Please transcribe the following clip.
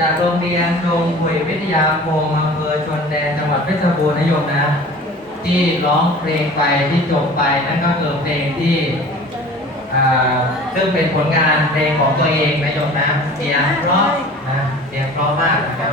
จากโรงเรียนโรงหุยวิทยาคมอำเภอชนแดนจังหวัดเพชรบูรณ์นะโยมนะ ที่ร้องเพลงไปที่จบไปนั่นก็คือเพลงที่อ่าซึ่งเป็นผลงานเพลงของตัวเองนะโยมนะเสียงเพราะนะเสียงเพราะมากนะครับ